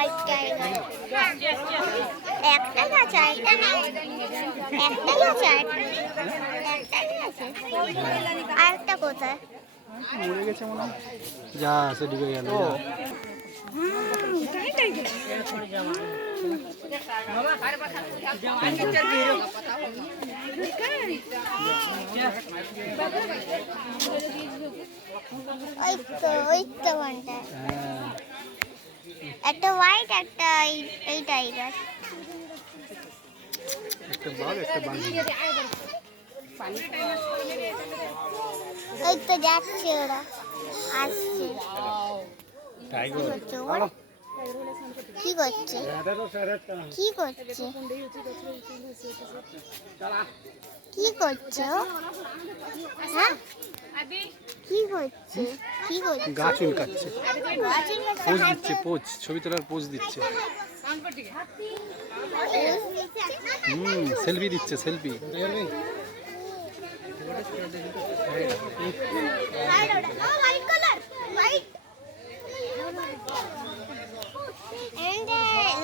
White tiger. একটাই আছে, আরেকটা নেই। একটাই আছে, একটাই আছে। আরেকটা কোথায়? মরে গেছে মনে হয়। যা সে ডুবে গেল। ওই তো ওয়ানটা। একটা হোয়াইট, একটা এই টাইগার। একটা বাঘ একটা বাঘ। ওই তো যাচ্ছে ওরা, আসছে। কি করছে? কি করছে? কি করছে ও? হ্যাঁ, কি করছে? কি করছে? গাছ উল্কাচ্ছে। পোজ দিচ্ছে, পোজ, ছবি তোলার পোজ দিচ্ছে। সেলফি দিচ্ছে, সেলফি।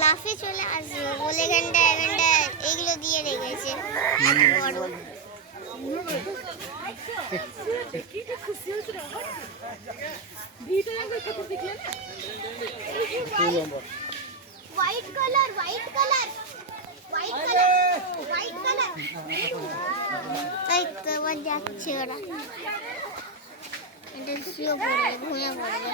লাফে চলে আসবে বলে এখানটা এগুলো দিয়ে রেখেছে। White colour, white colour, white colour, white colour. এই তো আবার যাচ্ছে ওরা। এটা শুয়ে পড়বে, ঘুমিয়ে পড়বে।